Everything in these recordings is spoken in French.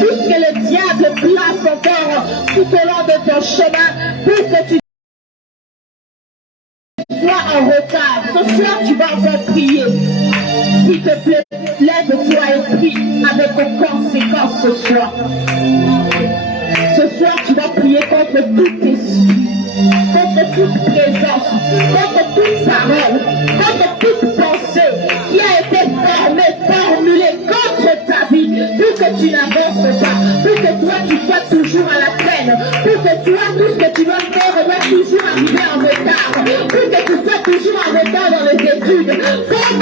tout ce que le diable place encore tout au long de ton chemin pour que tu sois en retard. Ce soir, tu vas encore prier. S'il te plaît, lève-toi et prie avec aux conséquences ce soir. Ce soir, tu vas prier contre tout esprit, contre toute présence, contre toute parole, contre toute pensée qui a été formulée contre ta vie, pour que tu n'avances pas, pour que toi tu sois toujours à la peine, pour que toi tout ce que tu vas faire doit toujours arriver en retard, pour que tu sois toujours en retard dans les études. Comme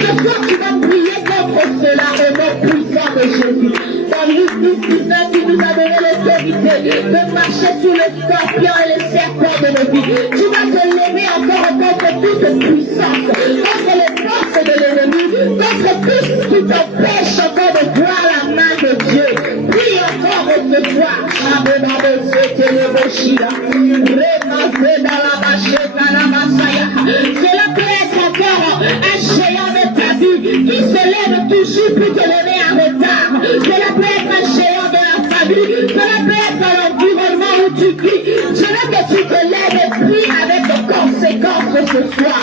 ce soir tu vas prier contre cela au nom puissant de Jésus. Dans Luc 19, il nous a donné l'autorité de marcher sous le scorpion et les serpents de nos vies. Tu vas te lever encore contre toute puissance, contre les forces de l'ennemi, contre tout ce qui t'empêche encore de voir la main de Dieu. Prie encore ce soir. Cela peut être encore un géant de ta vie qui se lève toujours pour te lever en retard. Cela peut être un géant de la famille. Cela peut être l'environnement où tu vis. Je veux que tu te lèves et pries avec des conséquences ce soir.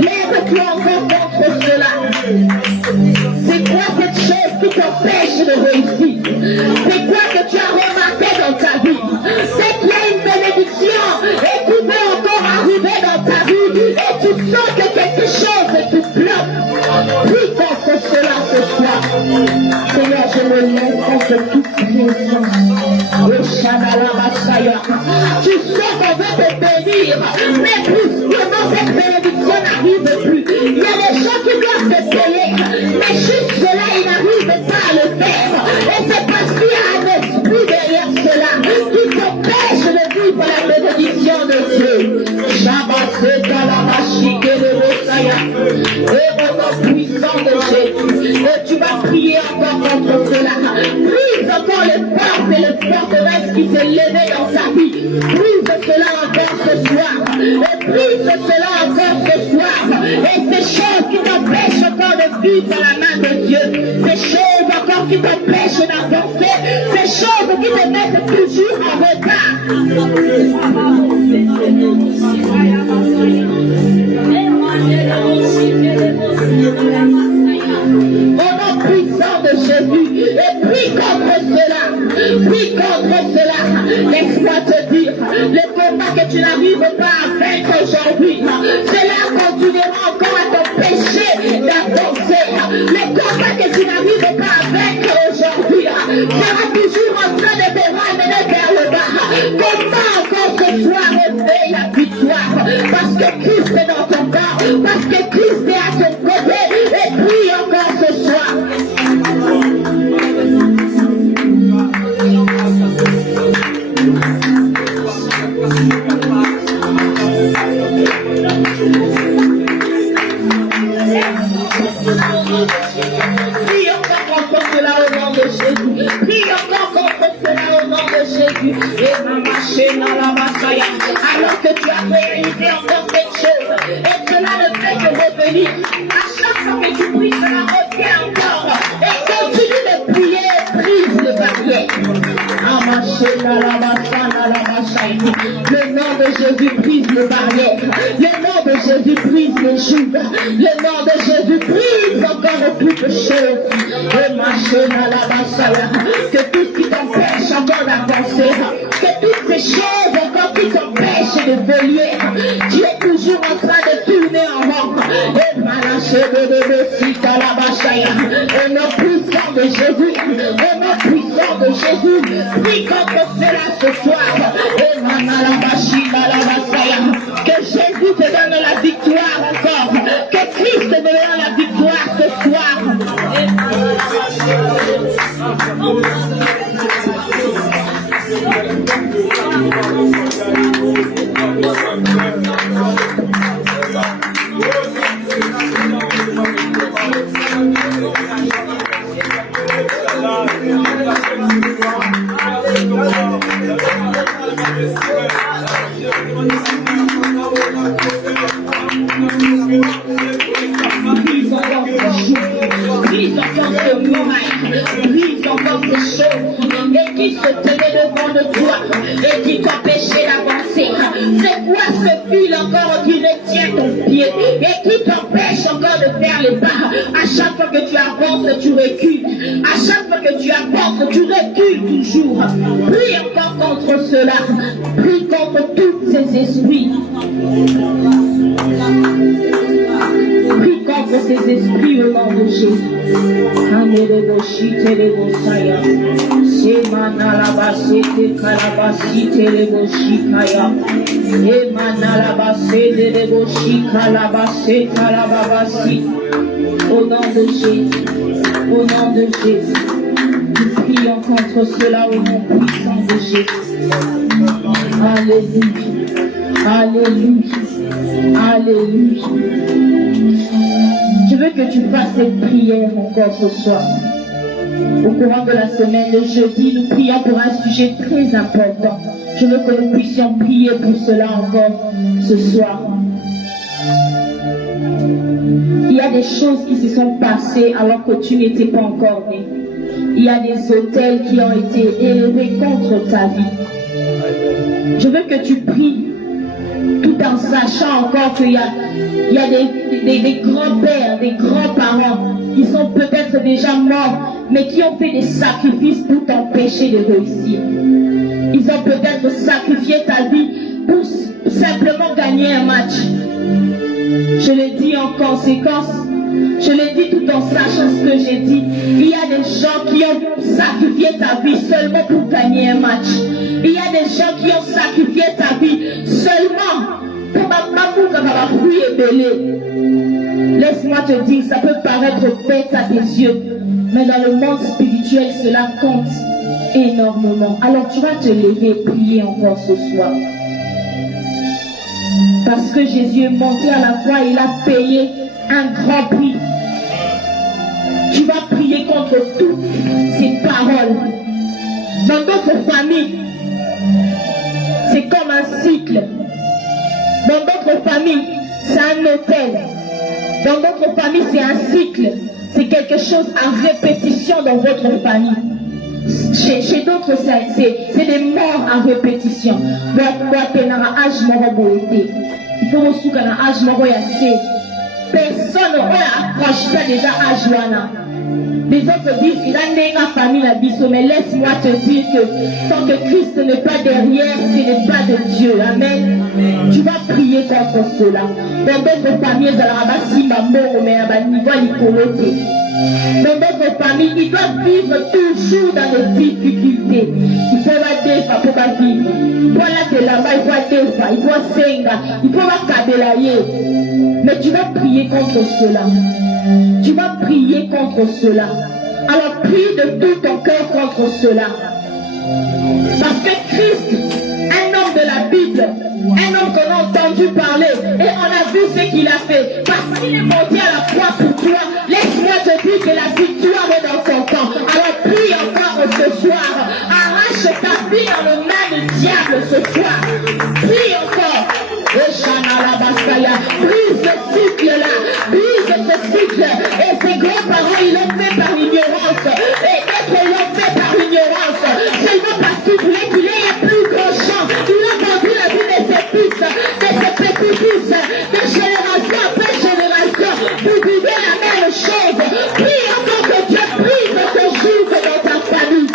Lève-toi encore contre cela. C'est quoi cette chose qui t'empêche de réussir? C'est quoi que tu as remarqué dans ta vie? C'est qu'il y a une bénédiction et tu veux encore arriver dans ta vie et tu sens que quelque chose te bloque. Prie contre cela ce soir. Seigneur, je me lève contre toute présence. Tu sens qu'on veut te bénir, mais brusquement cette bénédiction n'arrive plus. Il y a des gens qui doivent te payer, mais juste cela, ils n'arrivent pas à le faire. Et c'est parce qu'il y a un esprit derrière cela qui t'empêche de vivre la bénédiction de Dieu. Et au nom puissant de Jésus, et tu vas prier encore contre cela. Brise encore les portes et les forteresses qui s'est levé dans ta vie. Brise cela encore ce soir. Et brise cela encore ce soir. Et ces choses qui t'empêchent encore de vivre dans la main de Dieu. Ces choses encore qui t'empêchent d'avancer. Ces choses qui te mettent toujours en retard. Au nom puissant de Jésus, et prie contre cela, prie contre cela. Laisse-moi te dire, le combat que tu n'arrives pas à vaincre aujourd'hui, cela continuera encore à t'empêcher d'avancer. Le combat que tu n'arrives pas à vaincre aujourd'hui sera toujours en train de te ramener vers le bas. Comment encore ce soir réveille la victoire? Parce que Christ est dans ton corps, parce que Christ est à ton côté, et prie encore ce soir. Prie encore contre cela au nom de Jésus. Prie encore contre cela au nom de Jésus. Et maman, chez la Masaya, alors que tu as réalisé encore quelque chose, et cela ne fait que revenir. À chaque fois que tu pries, cela revient encore. Et continue de prier, brise les barrières. Le nom de Jésus brise les barrières. Le nom de Jésus brise les joues. Le nom de Jésus brise encore plus de choses. Que tout ce qui t'empêche encore d'avancer, que toutes ces choses encore qui t'empêchent d'évoluer, tu es toujours en train de tourner en rond. Au nom puissant de Jésus, au nom puissant de Jésus, prie contre cela ce soir. Que Jésus te donne la victoire encore. Que Christ te donne la victoire ce soir. Brise encore ce muraille, brise encore ces choses, et qui se tenait devant de toi, et qui t'empêchait d'avancer. C'est quoi ce fil encore qui retient ton pied, et qui t'empêche encore de faire les pas? À chaque fois que tu avances, tu recules. À chaque fois que tu avances, tu recules toujours. Prie encore contre cela. Prie contre tous ces esprits. Prie contre ces esprits au nom de Jésus. Au nom de Jésus, au nom de Jésus, nous prions contre cela au nom puissant de Jésus. Alléluia, alléluia, alléluia. Je veux que tu fasses cette prière encore ce soir. Au courant de la semaine, le jeudi, nous prions pour un sujet très important. Je veux que nous puissions prier pour cela encore ce soir. Il y a des choses qui se sont passées alors que tu n'étais pas encore né. Il y a des autels qui ont été élevés contre ta vie. Je veux que tu pries tout en sachant encore qu'il y a des grands-pères, des grands-parents qui sont peut-être déjà morts, mais qui ont fait des sacrifices pour t'empêcher de réussir. Ils ont peut-être sacrifié ta vie pour simplement gagner un match. Je le dis en conséquence, je le dis tout en sachant ce que j'ai dit. Il y a des gens qui ont sacrifié ta vie seulement pour gagner un match. Il y a des gens qui ont sacrifié ta vie seulement pour Laisse-moi te dire, ça peut paraître bête à tes yeux, mais dans le monde spirituel, cela compte énormément. Alors tu vas te lever et prier encore ce soir. Parce que Jésus est monté à la croix, il a payé un grand prix. Tu vas prier contre toutes ces paroles. Dans d'autres familles, c'est comme un cycle. Dans d'autres familles, c'est un hôtel. Dans d'autres familles, c'est un cycle. C'est quelque chose à répétition dans votre famille. Chez d'autres, c'est des morts à répétition. Il faut aussi qu'on a âge mort assez. Personne n'approche ça déjà à Joanna. Les autres disent qu'il a né une famille à Bissau, mais laisse-moi te dire que tant que Christ n'est pas derrière, ce n'est pas de Dieu. Amen. Tu vas prier contre cela. Dans d'autres familles, dans d'autres familles, ils doivent vivre toujours dans les difficultés. Il faut la défa pour la vivre. Voilà que là-bas, il faut la défa, il faut senga, il faut la kabelaye. Mais tu vas prier contre cela. Tu vas prier contre cela. Alors prie de tout ton cœur contre cela. Parce que Christ, un homme de la Bible, un homme qu'on a entendu parler, et on a vu ce qu'il a fait. Parce qu'il est monté à la croix pour toi, laisse-moi te dire que la victoire est dans ton camp. Alors prie encore ce soir. Arrache ta vie dans le main du diable ce soir. Prie encore. Brise ce cycle-là. Brise ce cycle. Et ces grands-parents, ils l'ont fait par ignorance. Et d'autres l'ont fait par ignorance. Seulement parce qu'ils voulaient qu'il ait un plus grand champ. Il a vendu la vie de ses fils, de ses petits-fils, de génération après génération. Vous vivez la même chose. Prie encore que Dieu brise ce jour dans ta famille.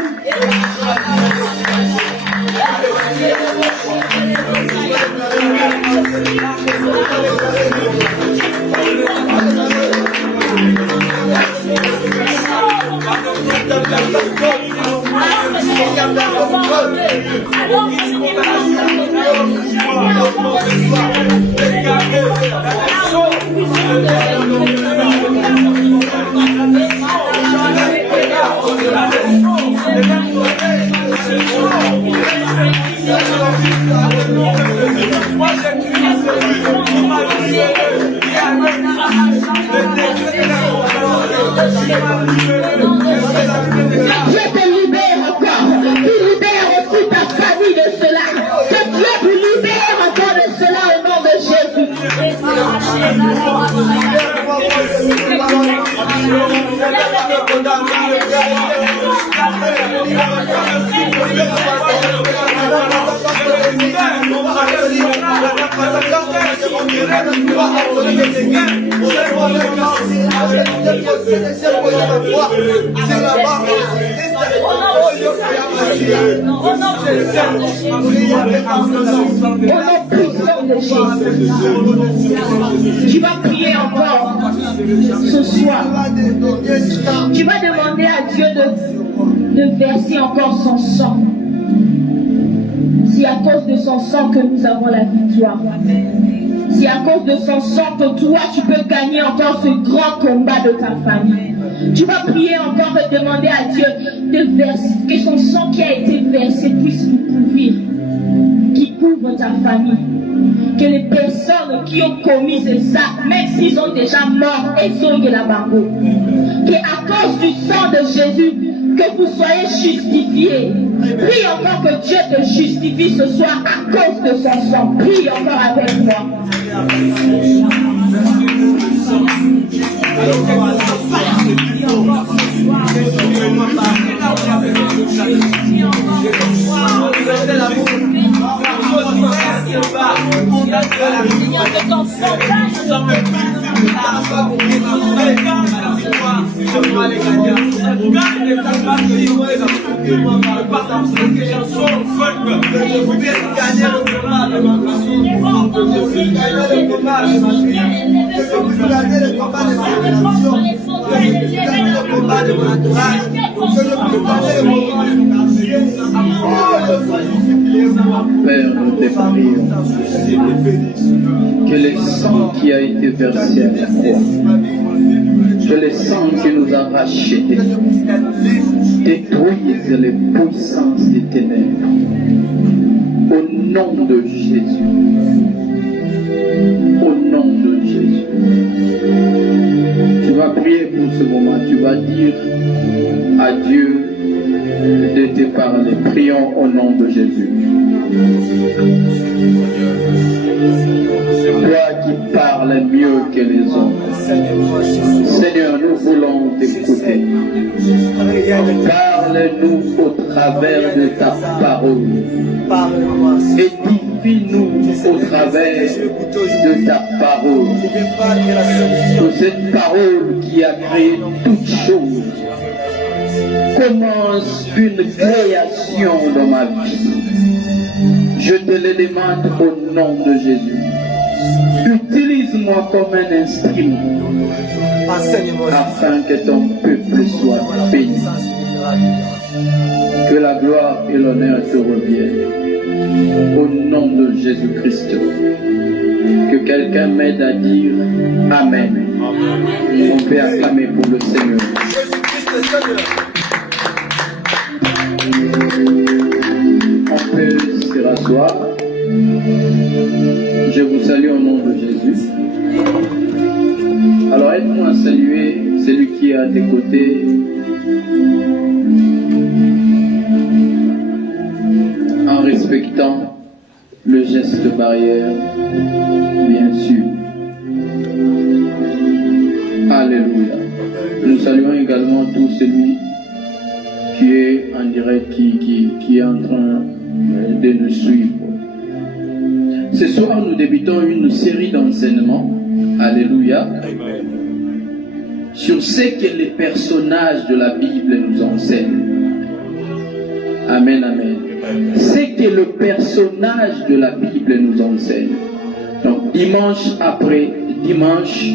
Moi, j'ai Dieu te libère encore. Tu libères aussi ta famille de cela. Que Dieu vous libère encore de cela au nom de Jésus. Tu vas prier encore ce soir. Tu vas demander à Dieu de verser encore son sang. C'est à cause de son sang que nous avons la victoire. C'est à cause de son sang que toi, tu peux gagner encore ce grand combat de ta famille. Tu vas prier encore et demander à Dieu de verser, que son sang qui a été versé puisse vous couvrir, qui couvre ta famille. Que les personnes qui ont commis ces actes, même s'ils ont déjà mort, elles ont la barreau. Que à cause du sang de Jésus, que vous soyez justifiés. Prie encore que Dieu te justifie ce soir à cause de son sang. Prie encore avec moi. Père, nous te prions que le sang qui a été versé à la croix, que le sang qui nous a rachetés, détruise les puissances des ténèbres. Au nom de Jésus. Au nom de Jésus. Tu vas prier pour ce moment. Tu vas dire à Dieu de te parler. Prions au nom de Jésus. Toi qui parles mieux que les hommes. Seigneur, nous voulons t'écouter. Parle-nous au travers de ta parole. Édifie-nous au travers de ta parole. De cette parole qui a créé toutes choses. Commence une création dans ma vie. Je te le demande au nom de Jésus. Utilise-moi comme un instrument afin que ton peuple soit béni. Que la gloire et l'honneur te reviennent. Au nom de Jésus-Christ. Que quelqu'un m'aide à dire Amen. On peut acclamer pour le Seigneur. On peut se rasseoir. Je vous salue au nom de Jésus. Alors aide-moi à saluer celui qui est à tes côtés. En respectant le geste barrière, bien sûr. Alléluia. Nous saluons également tout celui qui est en direct, qui est en train de nous suivre. Ce soir, nous débutons une série d'enseignements, alléluia, sur ce que les personnages de la Bible nous enseignent. Amen, amen. Ce que le personnage de la Bible nous enseigne. Donc, dimanche après dimanche,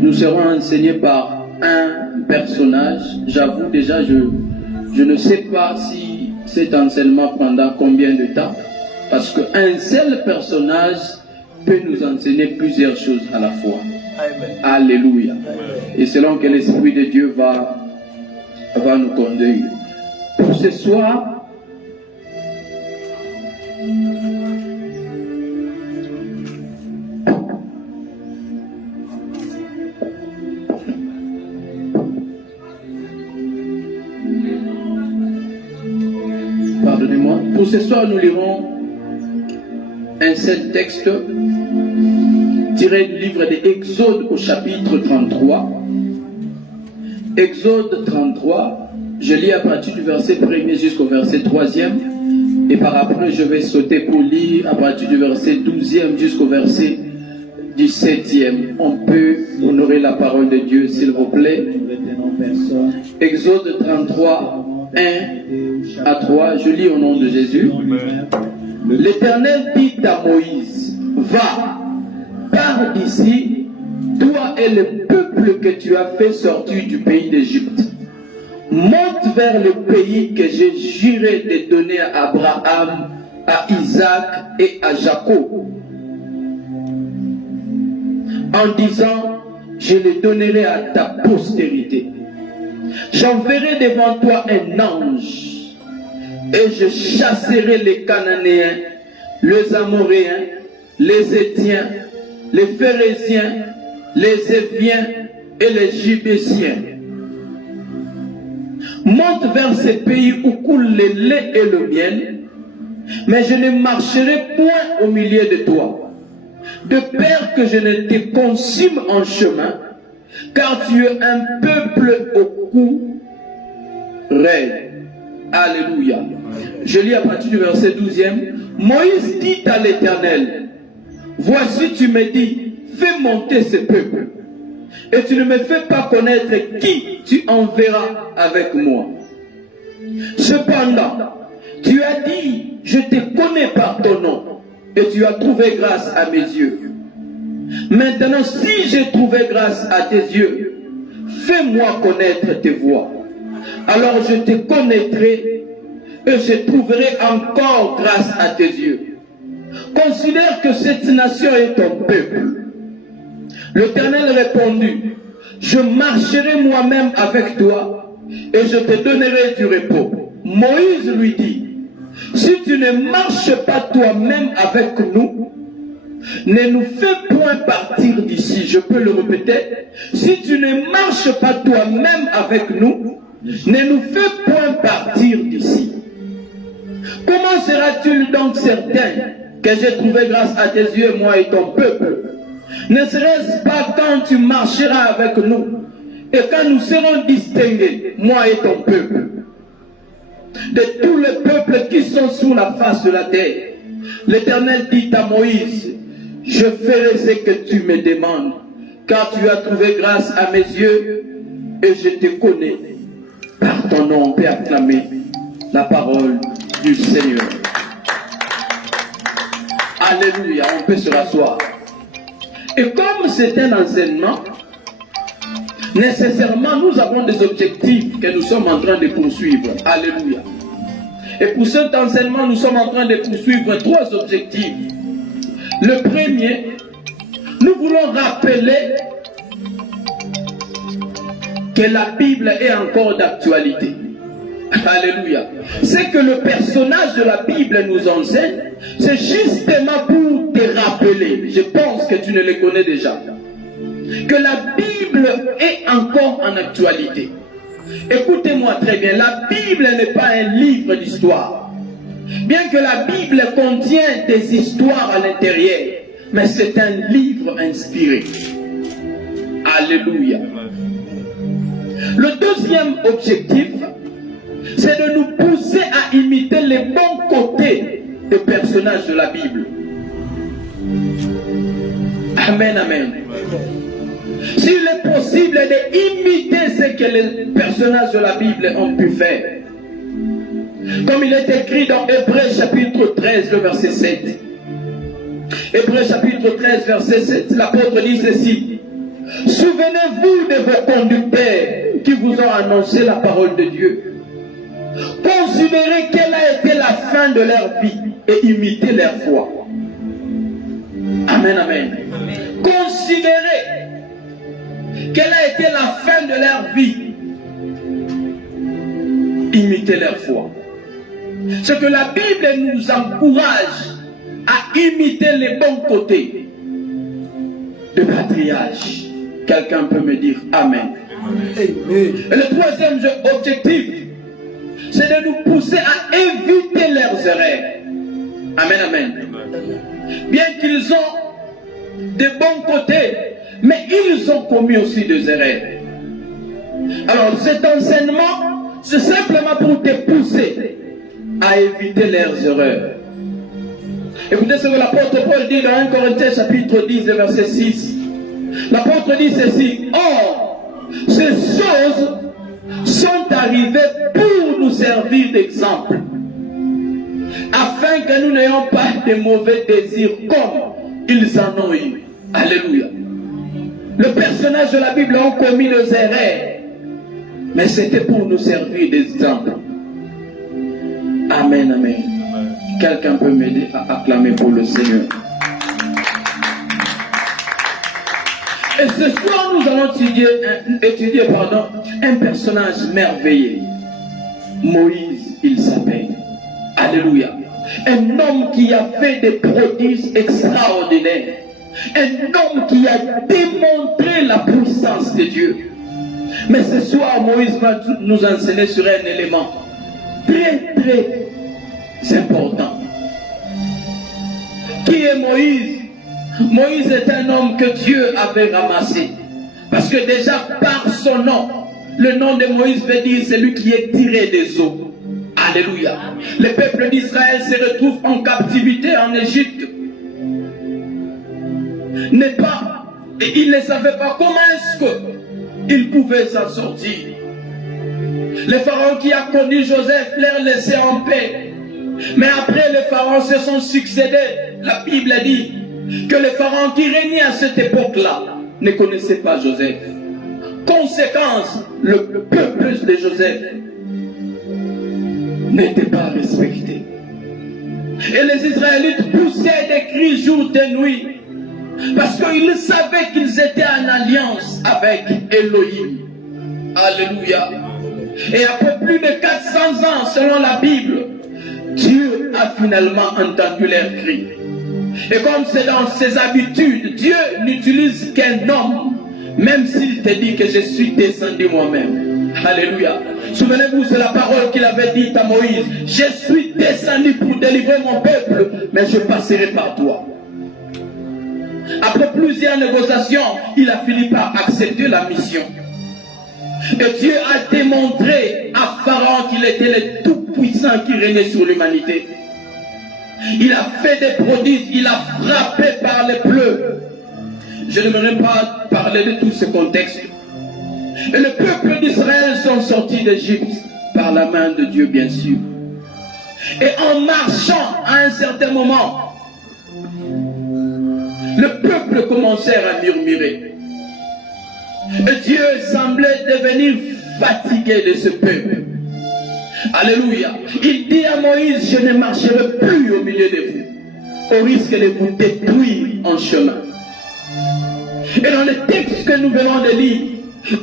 nous serons enseignés par un personnage. J'avoue déjà, je ne sais pas si cet enseignement prendra combien de temps. Parce qu'un seul personnage peut nous enseigner plusieurs choses à la fois. Amen. Alléluia. Amen. Et selon que l'Esprit de Dieu va nous conduire. Pour ce soir, Pour ce soir, nous lirons un seul texte tiré du livre de Exode au chapitre 33. Exode 33, je lis à partir du verset 1er jusqu'au verset 3e. Et par après, je vais sauter pour lire à partir du verset 12e jusqu'au verset 17e. On peut honorer la parole de Dieu, s'il vous plaît. Exode 33, 1 à 3, je lis au nom de Jésus. L'Éternel dit à Moïse, va, pars d'ici, toi et le peuple que tu as fait sortir du pays d'Égypte. Monte vers le pays que j'ai juré de donner à Abraham, à Isaac et à Jacob. En disant, je les donnerai à ta postérité. J'enverrai devant toi un ange et je chasserai les Cananéens, les Amoréens, les Étiens, les Phéréziens, les Éviens et les Gibésiens. Monte vers ces pays où coule le lait et le miel, mais je ne marcherai point au milieu de toi, de peur que je ne te consume en chemin, car tu es un peuple au cou raide. Alléluia. Je lis à partir du verset 12e. Moïse dit à l'Éternel, voici tu me dis, fais monter ce peuple, et tu ne me fais pas connaître qui tu enverras avec moi. Cependant, tu as dit, je te connais par ton nom, et tu as trouvé grâce à mes yeux. Maintenant, si j'ai trouvé grâce à tes yeux, fais-moi connaître tes voies. Alors je te connaîtrai et je trouverai encore grâce à tes yeux. Considère que cette nation est ton peuple. L'Éternel répondit, je marcherai moi-même avec toi et je te donnerai du repos. Moïse lui dit, si tu ne marches pas toi-même avec nous, ne nous fais point partir d'ici. Je peux le répéter. Si tu ne marches pas toi-même avec nous, ne nous fais point partir d'ici. Comment seras-tu donc certain que j'ai trouvé grâce à tes yeux, moi et ton peuple? Ne serait-ce pas quand tu marcheras avec nous et quand nous serons distingués, moi et ton peuple, de tous les peuples qui sont sur la face de la terre? L'Éternel dit à Moïse, je ferai ce que tu me demandes, car tu as trouvé grâce à mes yeux et je te connais. Par ton nom, on peut acclamer la parole du Seigneur. Alléluia, on peut se rasseoir. Et comme c'est un enseignement, nécessairement nous avons des objectifs que nous sommes en train de poursuivre. Alléluia. Et pour cet enseignement, nous sommes en train de poursuivre 3 objectifs. Le premier, nous voulons rappeler que la Bible est encore d'actualité. Alléluia. C'est que le personnage de la Bible nous enseigne, c'est justement pour te rappeler, je pense que tu ne le connais déjà, que la Bible est encore en actualité. Écoutez-moi très bien, la Bible n'est pas un livre d'histoire. Bien que la Bible contient des histoires à l'intérieur, mais c'est un livre inspiré. Alléluia. Le deuxième objectif, c'est de nous pousser à imiter les bons côtés des personnages de la Bible. Amen, amen. S'il est possible d'imiter ce que les personnages de la Bible ont pu faire. Comme il est écrit dans Hébreux chapitre 13, le verset 7. Hébreux chapitre 13, verset 7, l'apôtre dit ceci. Souvenez-vous de vos conducteurs qui vous ont annoncé la parole de Dieu. Considérez quelle a été la fin de leur vie et imitez leur foi. Amen, amen. Considérez quelle a été la fin de leur vie. Imitez leur foi. Ce que la Bible nous encourage à imiter les bons côtés de patriarche. Quelqu'un peut me dire Amen. Et le troisième objectif, c'est de nous pousser à éviter leurs erreurs. Amen, amen. Bien qu'ils ont de bons côtés, mais ils ont commis aussi des erreurs. Alors cet enseignement, c'est simplement pour te pousser à éviter leurs erreurs. Écoutez ce que l'apôtre Paul dit dans 1 Corinthiens chapitre 10, verset 6. L'apôtre dit ceci: or, ces choses sont arrivées pour nous servir d'exemple, afin que nous n'ayons pas de mauvais désirs comme ils en ont eu. Alléluia. Le personnage de la Bible a commis des erreurs, mais c'était pour nous servir d'exemple. Amen, amen. Quelqu'un peut m'aider à acclamer pour le Seigneur. Et ce soir, nous allons étudier un personnage merveilleux. Moïse, il s'appelle. Alléluia. Un homme qui a fait des prodiges extraordinaires. Un homme qui a démontré la puissance de Dieu. Mais ce soir, Moïse va nous enseigner sur un élément très, très important. Qui est Moïse? Moïse est un homme que Dieu avait ramassé. Parce que déjà par son nom, le nom de Moïse veut dire celui qui est tiré des eaux. Alléluia. Le peuple d'Israël se retrouve en captivité en Égypte. Et ils ne savaient pas comment est-ce qu'ils pouvaient s'en sortir. Le pharaon qui a connu Joseph les laissait en paix. Mais après, les pharaons se sont succédés. La Bible dit que les pharaons qui régnaient à cette époque-là ne connaissaient pas Joseph. Conséquence, le peuple de Joseph n'était pas respecté. Et les Israélites poussaient des cris jour et nuit, parce qu'ils savaient qu'ils étaient en alliance avec Elohim. Alléluia. Et après plus de 400 ans, selon la Bible, Dieu a finalement entendu leurs cris. Et comme c'est dans ses habitudes, Dieu n'utilise qu'un homme, même s'il te dit que je suis descendu moi-même. Alléluia. Souvenez-vous, c'est la parole qu'il avait dite à Moïse: je suis descendu pour délivrer mon peuple, mais je passerai par toi. Après plusieurs négociations, il a fini par accepter la mission. Et Dieu a démontré à Pharaon qu'il était le tout-puissant qui régnait sur l'humanité. Il a fait des prodiges, il a frappé par les pleurs. Je n'aimerais pas parler de tout ce contexte. Et le peuple d'Israël sont sortis d'Égypte par la main de Dieu, bien sûr. Et en marchant à un certain moment, le peuple commençait à murmurer. Et Dieu semblait devenir fatigué de ce peuple. Alléluia. Il dit à Moïse: je ne marcherai plus au milieu de vous, au risque de vous détruire en chemin. Et dans le texte que nous venons de lire,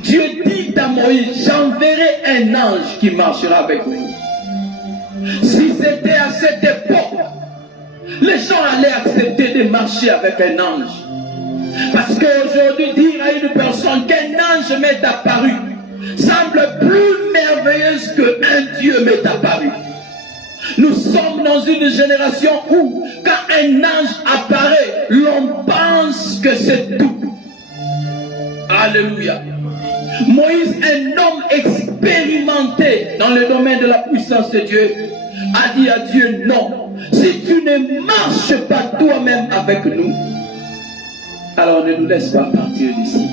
Dieu dit à Moïse: j'enverrai un ange qui marchera avec vous. Si c'était à cette époque, les gens allaient accepter de marcher avec un ange. Parce qu'aujourd'hui, dire à une personne qu'un ange m'est apparu semble plus merveilleuse qu'un Dieu m'est apparu. Nous sommes dans une génération où, quand un ange apparaît, l'on pense que c'est tout. Alléluia. Moïse, un homme expérimenté dans le domaine de la puissance de Dieu, a dit à Dieu: non, si tu ne marches pas toi-même avec nous, alors ne nous laisse pas partir d'ici.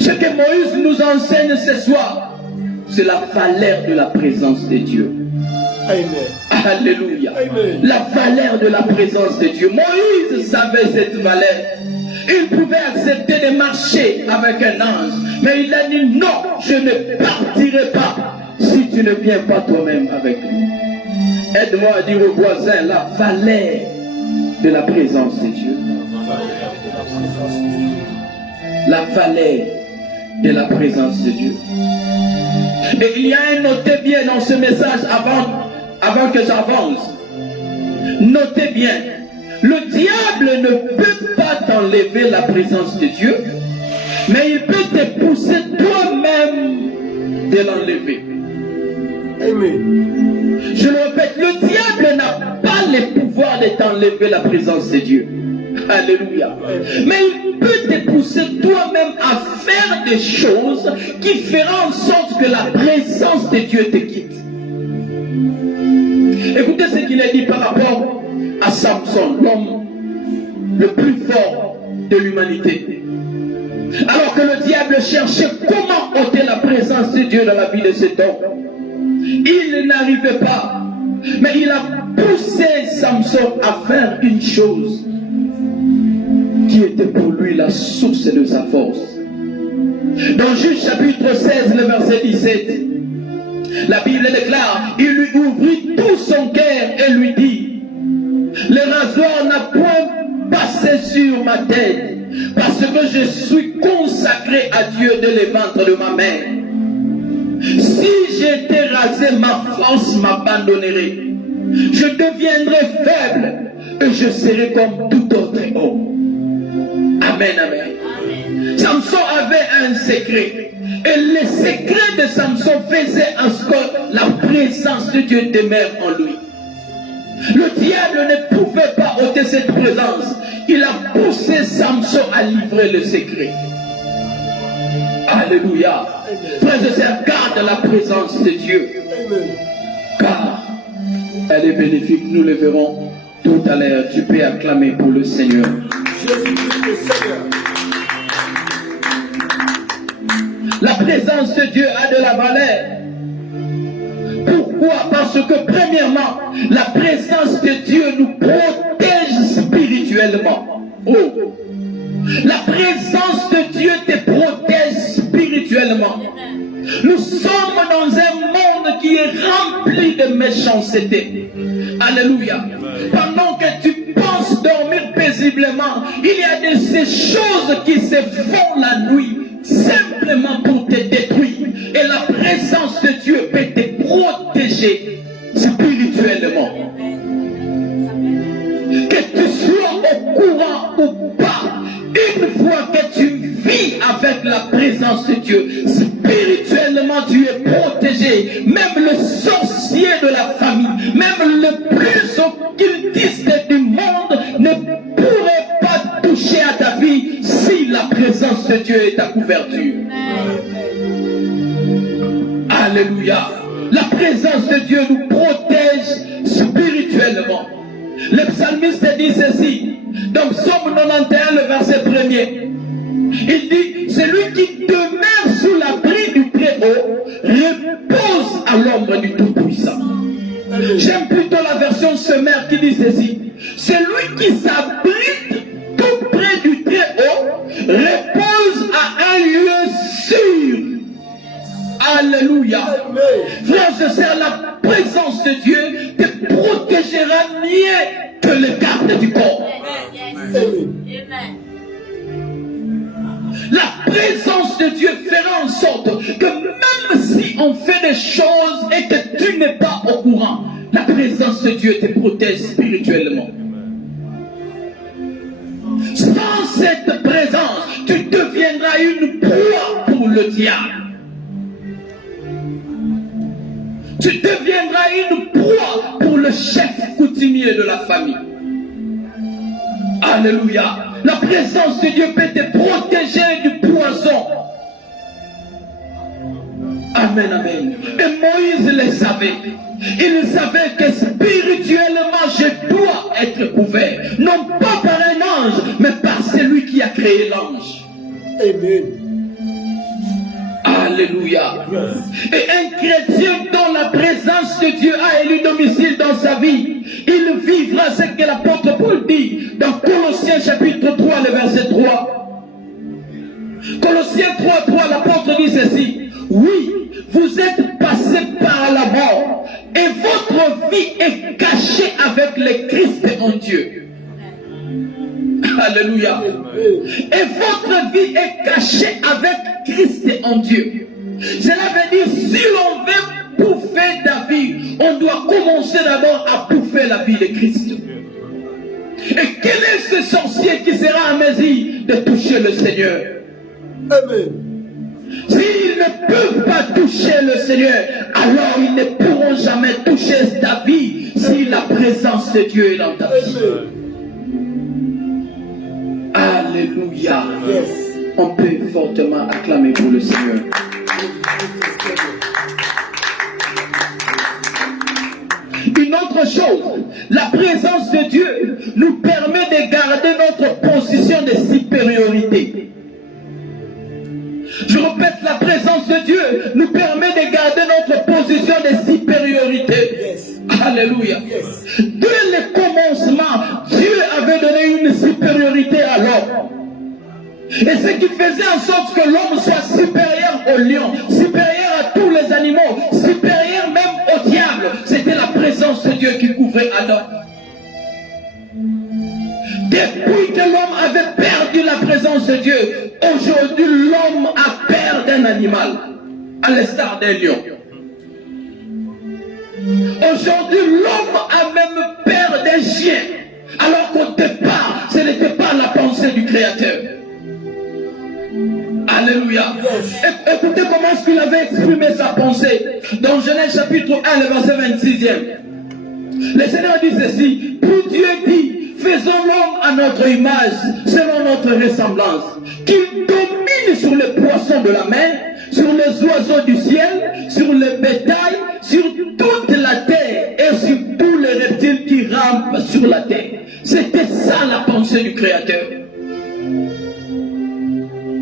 Ce que Moïse nous enseigne ce soir, c'est la valeur de la présence de Dieu. Amen. Alléluia. Amen. La valeur de la présence de Dieu. Moïse savait cette valeur. Il pouvait accepter de marcher avec un ange, mais il a dit: non, je ne partirai pas si tu ne viens pas toi-même avec nous. Aide-moi à dire aux voisins la valeur de la présence de Dieu. La valeur de la présence de Dieu. Et il y a un notez bien dans ce message avant que j'avance. Notez bien, le diable ne peut pas t'enlever la présence de Dieu, mais il peut te pousser toi-même de l'enlever. Amen. Je le répète, le diable n'a pas le pouvoir de t'enlever la présence de Dieu. Alléluia. Mais il peut te pousser toi-même à faire des choses qui feront en sorte que la présence de Dieu te quitte. Écoutez ce qu'il a dit par rapport à Samson, l'homme le plus fort de l'humanité. Alors que le diable cherchait comment ôter la présence de Dieu dans la vie de cet homme, il n'arrivait pas. Mais il a poussé Samson à faire une chose qui était pour lui la source de sa force. Dans Juge chapitre 16, le verset 17, la Bible déclare, il lui ouvrit tout son cœur et lui dit, le rasoir n'a point passé sur ma tête, parce que je suis consacré à Dieu dès le ventre de ma mère. Si j'étais rasé, ma force m'abandonnerait. Je deviendrai faible et je serai comme tout autre homme. Amen, amen. Samson avait un secret. Et le secret de Samson faisait en sorte que la présence de Dieu demeure en lui. Le diable ne pouvait pas ôter cette présence. Il a poussé Samson à livrer le secret. Alléluia. Frères et sœurs, garde la présence de Dieu. Car elle est bénéfique. Nous le verrons tout à l'heure. Tu peux acclamer pour le Seigneur. Jésus-Christ le Seigneur. La présence de Dieu a de la valeur. Pourquoi? Parce que premièrement, la présence de Dieu nous protège spirituellement. Oh. La présence de Dieu te protège spirituellement. Nous sommes dans un monde qui est rempli de méchanceté. Alléluia. Pendant que tu penses dormir paisiblement, il y a de ces choses qui se font la nuit simplement pour te détruire. Et la présence de Dieu peut te protéger spirituellement. Que tu sois au courant ou pas, une fois que tu vis avec la présence de Dieu, spirituellement tu es protégé. Même le sorcier de la famille, même le plus occultiste du monde ne pourrait pas toucher à ta vie si la présence de Dieu est ta couverture. Alléluia. La présence de Dieu nous protège spirituellement. Le psalmiste dit ceci, dans Psaume 91, le verset 1er. Il dit, celui qui demeure sous l'abri du Très-Haut repose à l'ombre du Tout-Puissant. J'aime plutôt la version sommaire qui dit ceci. Celui qui s'abrite tout près du Très-Haut repose à un lieu sûr. Alléluia. Frères et sœurs, la présence de Dieu te protégera mieux que les gardes du corps. La présence de Dieu fera en sorte que même si on fait des choses et que tu n'es pas au courant, la présence de Dieu te protège spirituellement. Sans cette présence, tu deviendras une proie pour le diable. Tu deviendras une proie pour le chef coutumier de la famille. Alléluia. La présence de Dieu peut te protéger du poison. Amen, amen. Et Moïse le savait. Il savait que spirituellement je dois être couvert. Non pas par un ange, mais par celui qui a créé l'ange. Amen. Alléluia. Et un chrétien dont la présence de Dieu a élu domicile dans sa vie, il vivra ce que l'apôtre Paul dit dans Colossiens chapitre 3, le verset 3. Colossiens 3, 3, l'apôtre dit ceci. Oui, vous êtes passé par la mort et votre vie est cachée avec le Christ en Dieu. Alléluia. Et votre vie est cachée avec Christ en Dieu. Cela veut dire, si l'on veut bouffer ta vie, on doit commencer d'abord à bouffer la vie de Christ. Et quel est ce sorcier qui sera à mesure de toucher le Seigneur? Amen. S'ils ne peuvent pas toucher le Seigneur, alors ils ne pourront jamais toucher ta vie si la présence de Dieu est dans ta vie. Alléluia. On peut fortement acclamer pour le Seigneur. Une autre chose, la présence de Dieu nous permet de garder notre position de supériorité. Je répète, la présence de Dieu nous permet de garder notre position de supériorité. Alléluia. Dès le commencement, Dieu avait donné une supériorité à l'homme. Et ce qui faisait en sorte que l'homme soit supérieur au lion, supérieur à tous les animaux, supérieur même au diable, c'était la présence de Dieu qui couvrait Adam. Depuis que l'homme avait perdu la présence de Dieu, aujourd'hui l'homme a peur d'un animal, à l'instar d'un lion. Aujourd'hui l'homme a même peur d'un chien, alors qu'au départ, ce n'était pas la pensée du Créateur. Alléluia. Écoutez comment est-ce qu'il avait exprimé sa pensée. Dans Genèse chapitre 1, le verset 26e. Le Seigneur dit ceci. Puis Dieu dit, faisons l'homme à notre image, selon notre ressemblance, qu'il domine sur les poissons de la mer, sur les oiseaux du ciel, sur le bétail, sur toute la terre et sur tous les reptiles qui rampent sur la terre. C'était ça la pensée du Créateur.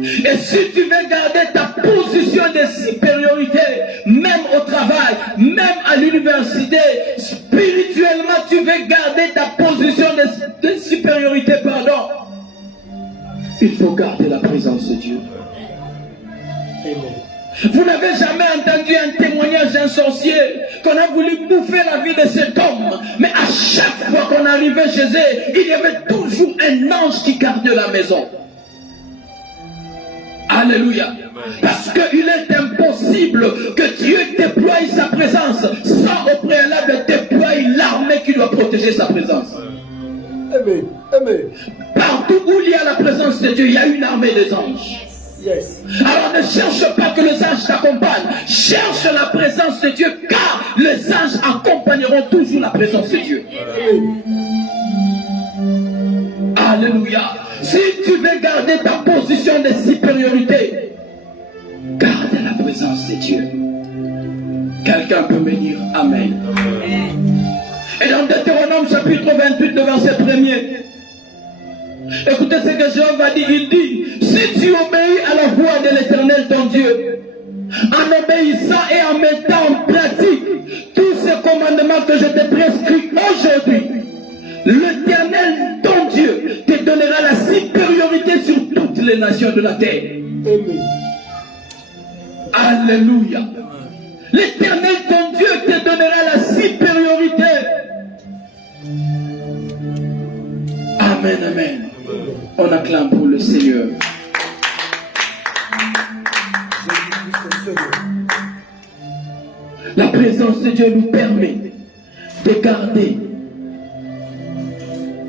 Et si tu veux garder ta position de supériorité, même au travail, même à l'université, spirituellement, tu veux garder ta position de supériorité, pardon, il faut garder la présence de Dieu. Amen. Vous n'avez jamais entendu un témoignage d'un sorcier qu'on a voulu bouffer la vie de cet homme, mais à chaque fois qu'on arrivait chez eux, il y avait toujours un ange qui gardait la maison. Alléluia. Parce qu'il est impossible que Dieu déploie sa présence sans au préalable déployer l'armée qui doit protéger sa présence. Amen. Amen. Partout où il y a la présence de Dieu, il y a une armée des anges. Yes. Alors ne cherche pas que les anges t'accompagnent. Cherche la présence de Dieu, car les anges accompagneront toujours la présence de Dieu. Alléluia. Si tu veux garder ta position de supériorité, garde la présence de Dieu. Quelqu'un peut me dire Amen. Et dans Deutéronome chapitre 28, le verset 1er, écoutez ce que Jéhovah dit. Il dit, si tu obéis à la voix de l'Éternel ton Dieu, en obéissant et en mettant en pratique tous ces commandements que je te prescris aujourd'hui, l'Éternel ton Dieu te donnera la supériorité sur toutes les nations de la terre. Amen. Alléluia. L'Éternel ton Dieu te donnera la supériorité. Amen, amen. On acclame pour le Seigneur. La présence de Dieu nous permet de garder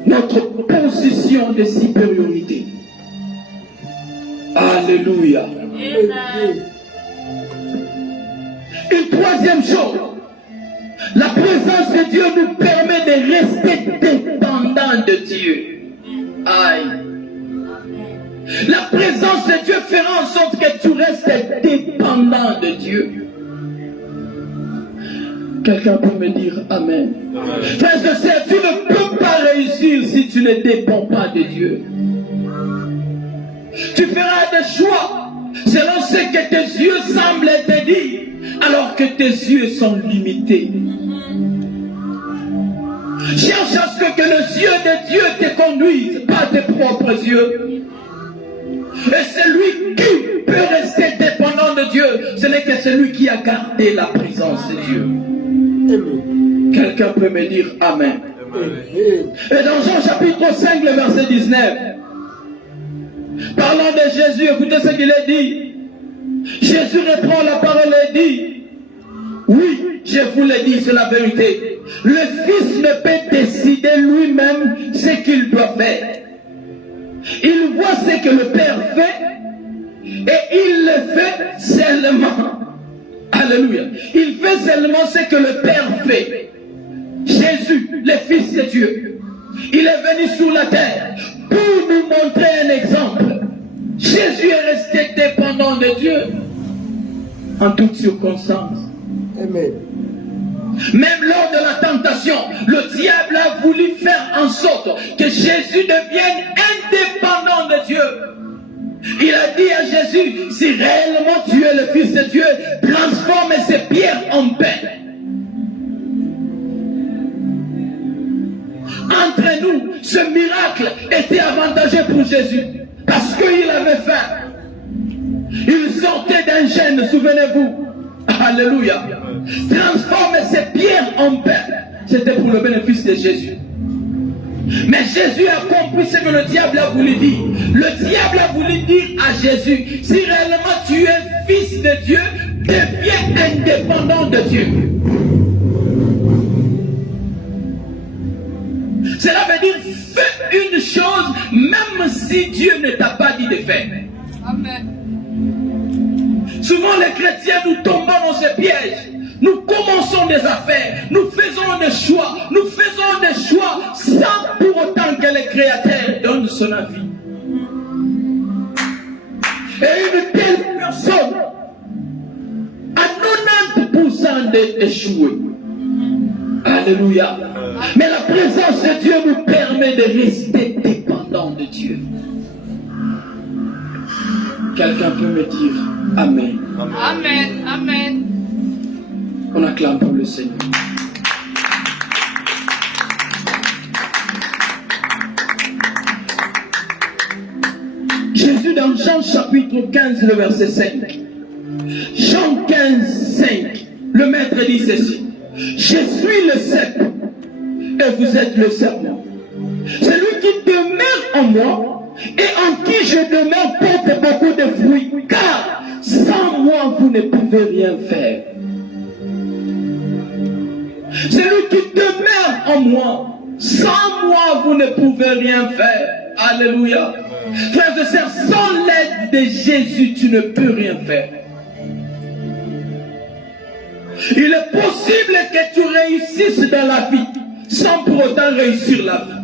notre position de supériorité. Alléluia. Une troisième chose, la présence de Dieu nous permet de rester dépendants de Dieu. Aïe. La présence de Dieu fera en sorte que tu restes dépendant de Dieu. Quelqu'un peut me dire Amen. Frères et sœurs, tu ne peux pas réussir si tu ne dépends pas de Dieu. Tu feras des choix selon ce que tes yeux semblent te dire, alors que tes yeux sont limités. Cherche à ce que les yeux de Dieu te conduisent, pas tes propres yeux. Et celui qui peut rester dépendant de Dieu, ce n'est que celui qui a gardé la présence de Dieu. Amen. Quelqu'un peut me dire Amen. Amen. Et dans Jean chapitre 5, le verset 19, parlant de Jésus, écoutez ce qu'il a dit. Jésus reprend la parole et dit, oui, je vous l'ai dit, c'est la vérité. Le Fils ne peut décider lui-même ce qu'il doit faire. Il voit ce que le Père fait Et il le fait seulement. Alléluia. Il fait seulement ce que le Père fait. Jésus, le Fils de Dieu, il est venu sur la terre pour nous montrer un exemple. Jésus est resté dépendant de Dieu en toutes circonstances. Amen. Même lors de la tentation, le diable a voulu faire en sorte que Jésus devienne indépendant de Dieu. Il a dit à Jésus, si réellement tu es le Fils de Dieu, transforme ces pierres en pain. Entre nous, ce miracle était avantageux pour Jésus parce qu'il avait faim. Il sortait d'un gêne, souvenez-vous. Alléluia. Transforme ces pierres en pain. C'était pour le bénéfice de Jésus. Mais Jésus a compris ce que le diable a voulu dire. Le diable a voulu dire à Jésus, si réellement tu es fils de Dieu, deviens indépendant de Dieu. Cela veut dire, fais une chose, même si Dieu ne t'a pas dit de faire. Amen. Souvent les chrétiens, nous tombons dans ce piège. Nous commençons des affaires, nous faisons des choix sans pour autant que le Créateur donne son avis. Et une telle personne a 90% d'échouer. Alléluia. Mais la présence de Dieu nous permet de rester dépendants de Dieu. Quelqu'un peut me dire Amen. Amen. Amen. On acclame pour le Seigneur. Jésus dans Jean chapitre 15, le verset 5. Jean 15, 5. Le maître dit ceci. Je suis le cep et vous êtes le serment. Celui qui demeure en moi et en qui je demeure porte beaucoup de fruits. Car sans moi vous ne pouvez rien faire. Celui qui demeure en moi, sans moi vous ne pouvez rien faire. Alléluia. Frères et sœurs, sans l'aide de Jésus, tu ne peux rien faire. Il est possible que tu réussisses dans la vie sans pour autant réussir la vie.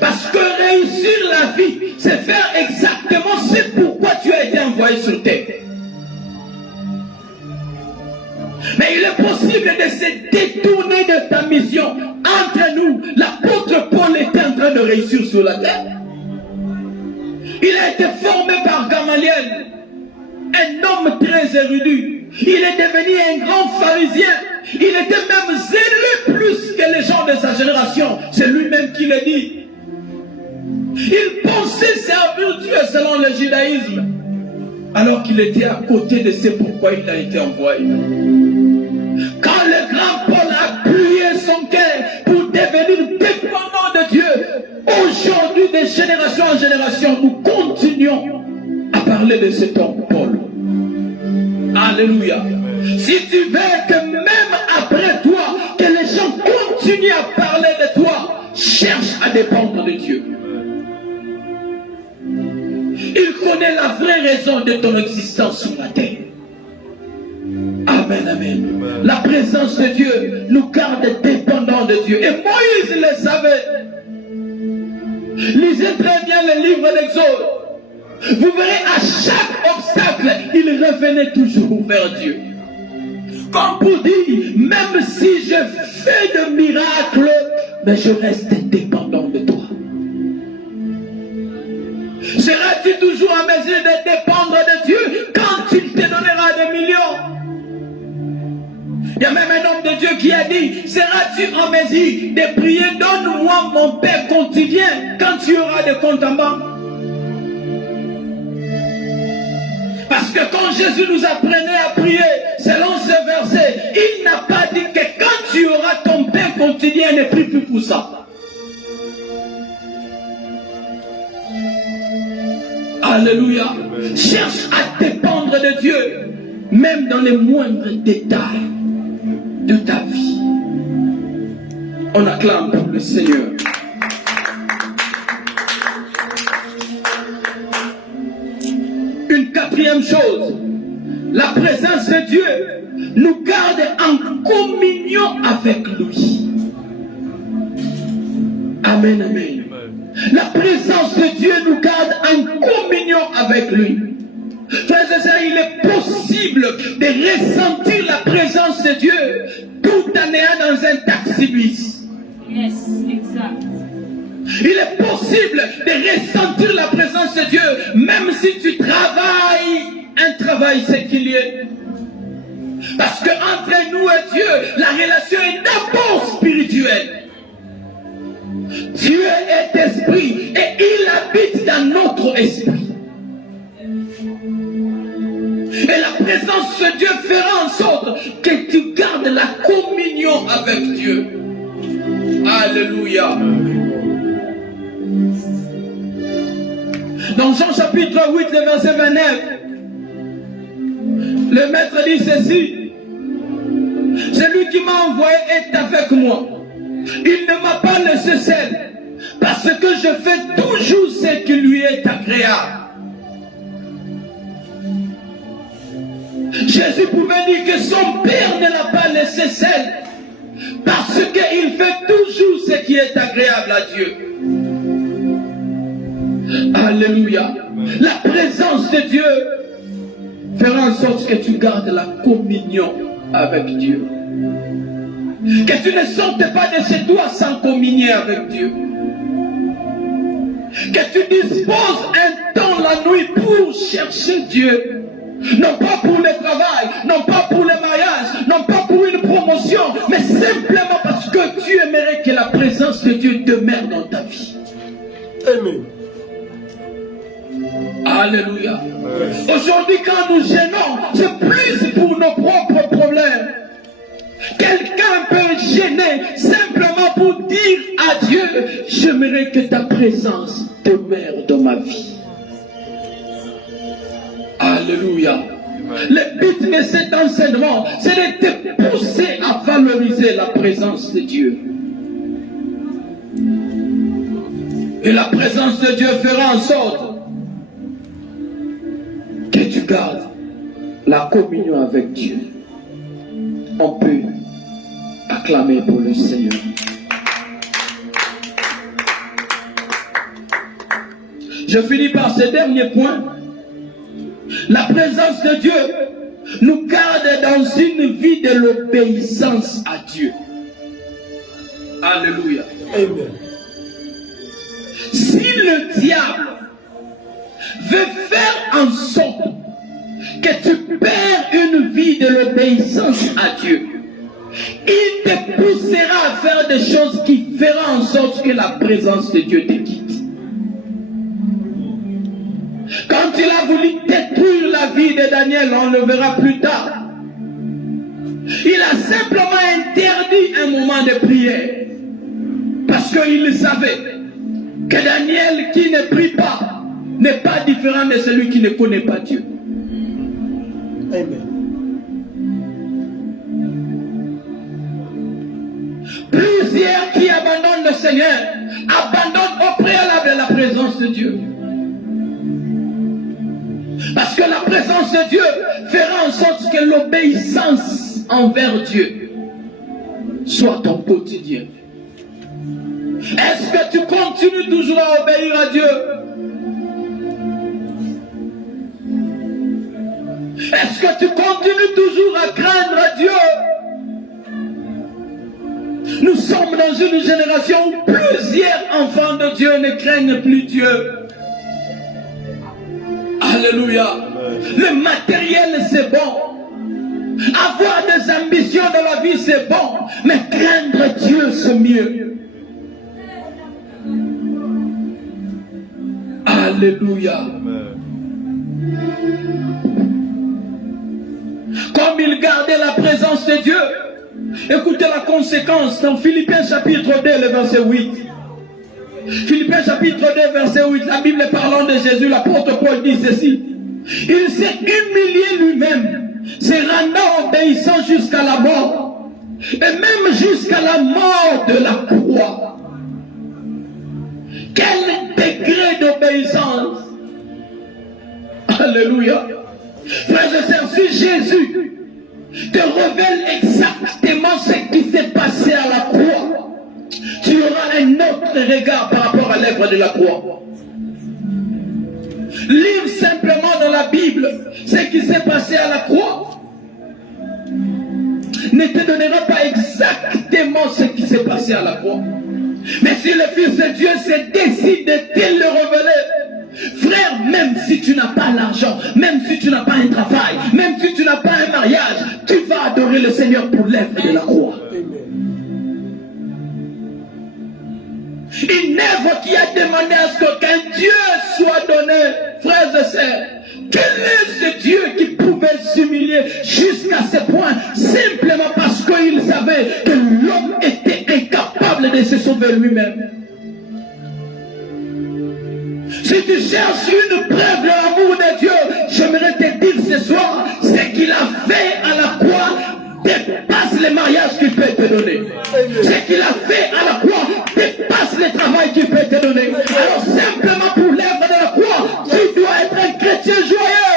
Parce que réussir la vie, c'est faire exactement ce pourquoi tu as été envoyé sur terre. Mais il est possible de se détourner de ta mission. Entre nous, l'apôtre Paul était en train de réussir sur la terre. Il a été formé par Gamaliel, un homme très érudit. Il est devenu un grand pharisien. Il était même zélé plus que les gens de sa génération. C'est lui-même qui le dit. Il pensait servir Dieu selon le judaïsme, alors qu'il était à côté de ce pourquoi il a été envoyé. Quand le grand Paul a plié son cœur pour devenir dépendant de Dieu, aujourd'hui, de génération en génération, nous continuons à parler de cet homme Paul. Alléluia. Si tu veux que même après toi, que les gens continuent à parler de toi, cherche à dépendre de Dieu. Il connaît la vraie raison de ton existence sur la terre. Amen, amen. La présence de Dieu nous garde dépendants de Dieu. Et Moïse le savait. Lisez très bien le livre d'Exode. Vous verrez, à chaque obstacle, il revenait toujours vers Dieu. Comme pour dire, même si je fais de miracles, mais je reste dépendant de toi. Seras-tu toujours en mesure de dépendre de Dieu quand il te donnera des millions? Il y a même un homme de Dieu qui a dit, seras-tu en mesure de prier, donne-moi mon pain quotidien quand tu auras des comptes en banque? Parce que quand Jésus nous apprenait à prier, selon ce verset, il n'a pas dit que quand tu auras ton pain quotidien, ne prie plus pour ça. Alléluia. Cherche à dépendre de Dieu, même dans les moindres détails de ta vie. On acclame pour le Seigneur. quatrième chose, la présence de Dieu nous garde en communion avec lui. Amen, amen. La présence de Dieu nous garde en communion avec lui. Frères et sœurs, il est possible de ressentir la présence de Dieu tout en ayant dans un taxi-bus. Yes, exact. Il est possible de ressentir la présence de Dieu même si tu travailles un travail séculier. Parce que entre nous et Dieu, la relation est d'abord spirituelle. Dieu est esprit et il habite dans notre esprit. Et la présence de Dieu fera en sorte que tu gardes la communion avec Dieu. Alléluia. Dans Jean chapitre 8, le verset 29, le maître dit ceci: celui qui m'a envoyé est avec moi. Il ne m'a pas laissé seul, parce que je fais toujours ce qui lui est agréable. Jésus pouvait dire que son Père ne l'a pas laissé seul, parce qu'il fait toujours ce qui est agréable à Dieu. Alléluia. La présence de Dieu fera en sorte que tu gardes la communion avec Dieu. Que tu ne sortes pas de chez toi sans communier avec Dieu. Que tu disposes un temps la nuit pour chercher Dieu. Non pas pour le travail, non pas pour le mariage, non pas pour une promotion, mais simplement parce que tu aimerais que la présence de Dieu demeure dans ta vie. Amen. Alléluia. Aujourd'hui, quand nous gênons, c'est plus pour nos propres problèmes. Quelqu'un peut gêner simplement pour dire à Dieu: j'aimerais que ta présence demeure dans ma vie. Alléluia. Le but de cet enseignement, c'est de te pousser à valoriser la présence de Dieu. Et la présence de Dieu fera en sorte que tu gardes la communion avec Dieu. On peut acclamer pour le Seigneur. Je finis par ce dernier point. La présence de Dieu nous garde dans une vie de l'obéissance à Dieu. Alléluia. Amen. Si le diable veut faire en sorte que tu perds une vie de l'obéissance à Dieu, il te poussera à faire des choses qui feront en sorte que la présence de Dieu te quitte. Quand il a voulu détruire la vie de Daniel, on le verra plus tard, il a simplement interdit un moment de prière. Parce qu'il savait que Daniel qui ne prie pas n'est pas différent de celui qui ne connaît pas Dieu. Amen. Plusieurs qui abandonnent le Seigneur abandonnent au préalable la présence de Dieu. Parce que la présence de Dieu fera en sorte que l'obéissance envers Dieu soit ton quotidien. Est-ce que tu continues toujours à obéir à Dieu? Est-ce que tu continues toujours à craindre à Dieu? Nous sommes dans une génération où plusieurs enfants de Dieu ne craignent plus Dieu. Alléluia. Le matériel c'est bon. Avoir des ambitions dans la vie c'est bon. Mais craindre Dieu c'est mieux. Alléluia. Comme il gardait la présence de Dieu, écoutez la conséquence dans Philippiens chapitre 2, le verset 8. Philippiens chapitre 2, verset 8, la Bible parlant de Jésus, l'apôtre Paul dit ceci: il s'est humilié lui-même, se rendant obéissant jusqu'à la mort, et même jusqu'à la mort de la croix. Quel degré d'obéissance! Alléluia! Frères et sœurs, si Jésus te révèle exactement ce qui s'est passé à la croix, tu auras un autre regard par rapport à l'œuvre de la croix. Lire simplement dans la Bible ce qui s'est passé à la croix ne te donnera pas exactement ce qui s'est passé à la croix. Mais si le Fils de Dieu se décide de te le révéler, frère, même si tu n'as pas l'argent, même si tu n'as pas un travail, même si tu n'as pas un mariage, tu vas adorer le Seigneur pour l'œuvre de la croix. Une œuvre qui a demandé à ce qu'un Dieu soit donné, frères et sœurs. Quel est ce Dieu qui pouvait s'humilier jusqu'à ce point, simplement parce qu'il savait que l'homme était incapable de se sauver lui-même? Si tu cherches une preuve de l'amour de Dieu, j'aimerais te dire ce soir, ce qu'il a fait à la croix dépasse le mariage qu'il peut te donner. Ce qu'il a fait à la croix dépasse le travail qu'il peut te donner. Alors simplement pour l'œuvre de la croix, tu dois être un chrétien joyeux.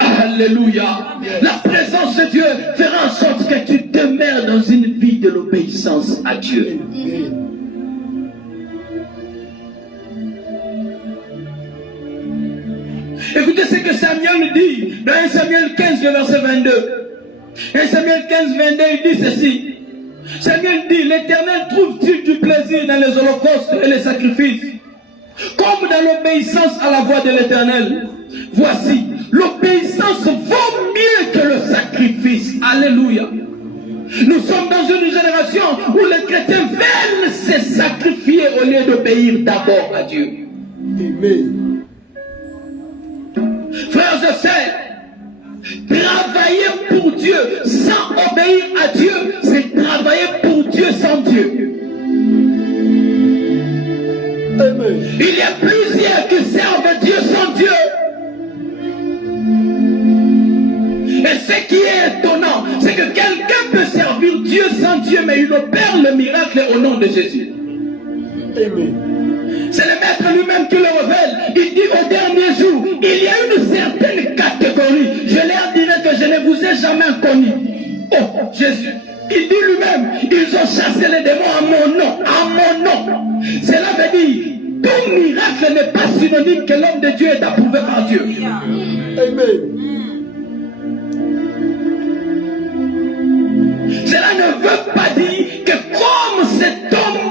Alléluia. La présence de Dieu fera en sorte que tu demeures dans une vie de l'obéissance à Dieu. Écoutez ce que Samuel dit dans 1 Samuel 15, verset 22. 1 Samuel 15, 22, il dit ceci. Samuel dit, l'Éternel trouve-t-il du plaisir dans les holocaustes et les sacrifices, comme dans l'obéissance à la voix de l'Éternel? Voici, l'obéissance vaut mieux que le sacrifice. Alléluia. Nous sommes dans une génération où les chrétiens veulent se sacrifier au lieu d'obéir d'abord à Dieu. Amen. Frères et sœurs, travailler pour Dieu sans obéir à Dieu, c'est travailler pour Dieu sans Dieu. Amen. Il y a plusieurs qui servent Dieu sans Dieu. Et ce qui est étonnant, c'est que quelqu'un peut servir Dieu sans Dieu, mais il opère le miracle au nom de Jésus. Amen. C'est le maître lui-même qui le révèle. Il dit au dernier jour, il y a une certaine catégorie. Je leur dirai que je ne vous ai jamais connu. Oh, Jésus. Il dit lui-même, ils ont chassé les démons à mon nom. À mon nom. Cela veut dire, tout miracle n'est pas synonyme que l'homme de Dieu est approuvé par Dieu. Amen. Cela ne veut pas dire que comme cet homme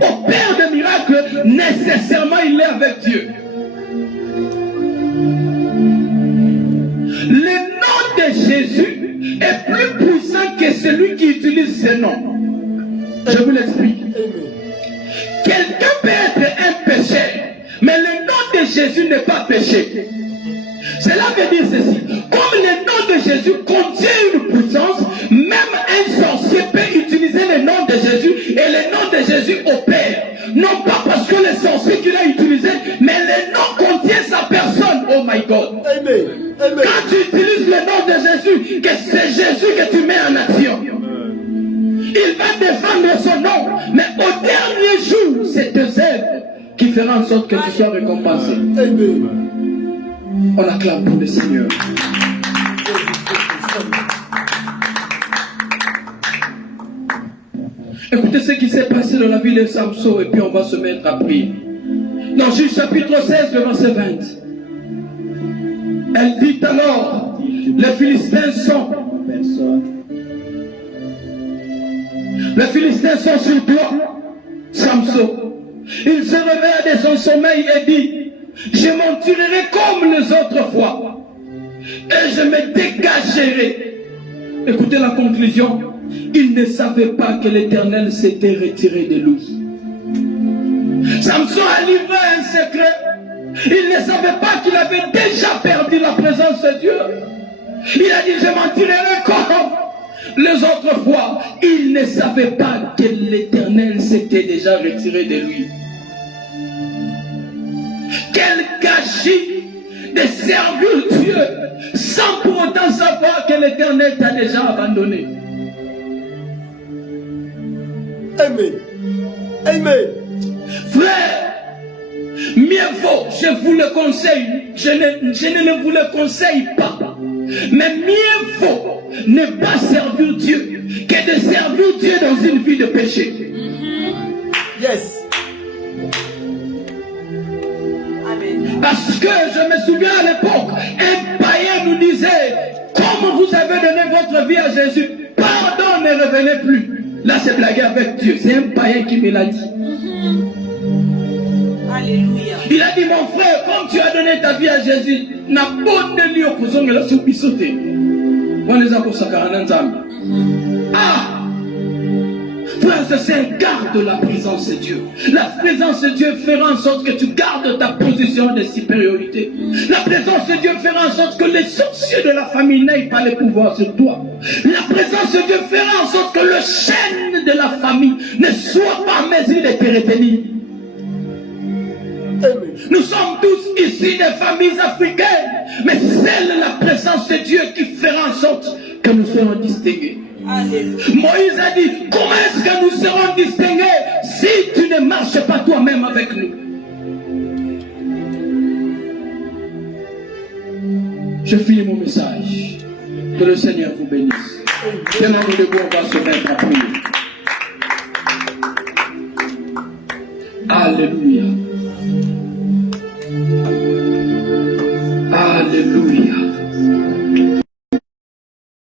opère des miracles, nécessairement il est avec Dieu. Le nom de Jésus est plus puissant que celui qui utilise ce nom. Je vous l'explique. Quelqu'un peut être un pécheur, mais le nom de Jésus n'est pas péché. Cela veut dire ceci. Comme le nom de Jésus contient une puissance, même un sorcier peut utiliser le nom de Jésus et le nom de Jésus opère. Non pas parce que le sorcier qu'il a utilisé, mais le nom contient sa personne. Oh my God. Amen. Amen. Quand tu utilises le nom de Jésus, que c'est Jésus que tu mets en action. Il va défendre son nom, mais au dernier jour, c'est tes œuvres qui feront en sorte que tu sois récompensé. Amen. On acclame pour le Seigneur. Écoutez ce qui s'est passé dans la vie de Samson et puis on va se mettre à prier. Dans Juge chapitre 16, le verset 20. Elle dit alors, les Philistins sont sur toi, Samson. Il se réveilla de son sommeil et dit, je m'en tirerai comme les autres fois et je me dégagerai. Écoutez la conclusion. Il ne savait pas que l'Éternel s'était retiré de lui. Samson a livré un secret. Il ne savait pas qu'il avait déjà perdu la présence de Dieu. Il a dit, je m'en tirerai comme les autres fois. Il ne savait pas que l'Éternel s'était déjà retiré de lui. Quel gâchis de servir Dieu sans pour autant savoir que l'Éternel t'a déjà abandonné. Amen. Amen. Frère, Mieux vaut, je vous le conseille, je ne vous le conseille pas, mais mieux vaut ne pas servir Dieu que de servir Dieu dans une vie de péché. Yes. Parce que je me souviens à l'époque, un païen nous disait, comme vous avez donné votre vie à Jésus, pardon, ne revenez plus. Là, c'est blaguer avec Dieu. C'est un païen qui me l'a dit. Alléluia. Il a dit, mon frère, comme tu as donné ta vie à Jésus, n'a pas de lieu pour son la soubisoté. Ah! Frère, c'est garde la présence de Dieu. La présence de Dieu fera en sorte que tu gardes ta position de supériorité. La présence de Dieu fera en sorte que les sorciers de la famille n'aient pas le pouvoir sur toi. La présence de Dieu fera en sorte que le chêne de la famille ne soit pas en mesure de te retenir. Nous sommes tous ici des familles africaines, mais c'est la présence de Dieu qui fera en sorte que nous serons distingués. Moïse a dit, comment est-ce que nous serons distingués si tu ne marches pas toi-même avec nous? Je finis mon message. Que le Seigneur vous bénisse. Tenons-nous debout, on va se mettre à prier. Alléluia.